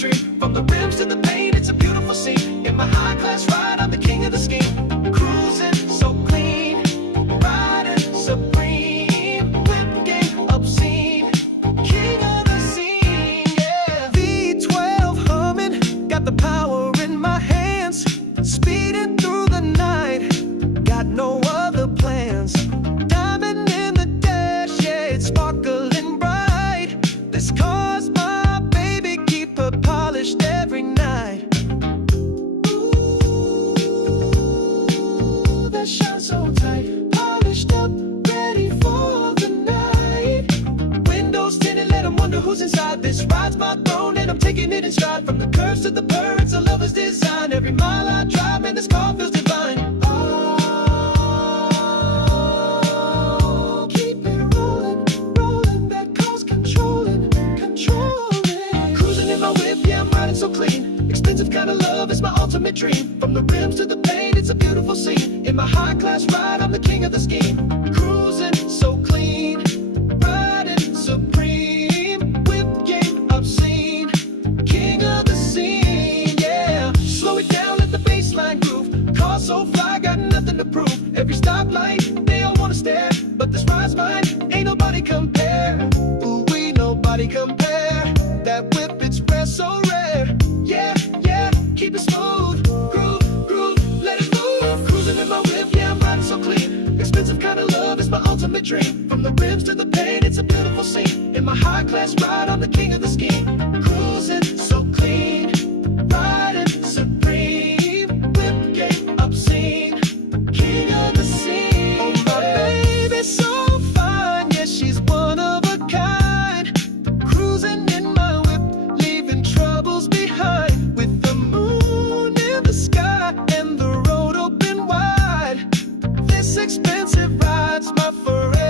dream. From the rims to the paint, it's a beautiful scene. In my high-class ride, I'm the king of the scheme. Cruising so clean, riding supreme, whip game obscene, king of the scene, yeah. V12 humming, got the power in my hands, speeding through the night, got no other plans. Diamond in the dash, yeah, it's sparkling bright. This car's my baby, keep her polished every night. Ooh, that shines so tight, polished up, ready for the night. Windows tinted, let them wonder who's inside. This ride's my throne and I'm taking it in stride. From the curves to the birds, a lover's design. Every mile I drive, man, this car feels divine. Oh, keep it rolling, rolling, that car's controlling, controlling. Cruising in my whip, yeah, I'm riding so clean. Expensive kind of love is my ultimate dream. From the rims to the paint, it's a beautiful scene. In my high-class ride, I'm the king of the scheme. Cruising so clean, riding supreme, whip game obscene, king of the scene, yeah. Slow it down, let the bass line groove. Car so fly, got nothing to prove. Every stoplight, they all wanna stare, but this ride's mine, ain't nobody compare. Ooh, we nobody compare. That whip, it's rare, so rare. Yeah, yeah, keep it smooth. Groove, groove, let it move. Cruising in my whip, yeah, I'm riding so clean. Expensive kind of love is my ultimate dream. From the rims to the paint, it's a beautiful scene. In my high-class ride, I'm the king of the scheme. Cruising so clean, riding supreme, whip game obscene, king of the scene. Oh, my baby's so fine, yeah, she's one of a kind. Cruising in my whip, leaving troubles behind. With the moon in the sky and the road open wide, this expensive ride's my forever.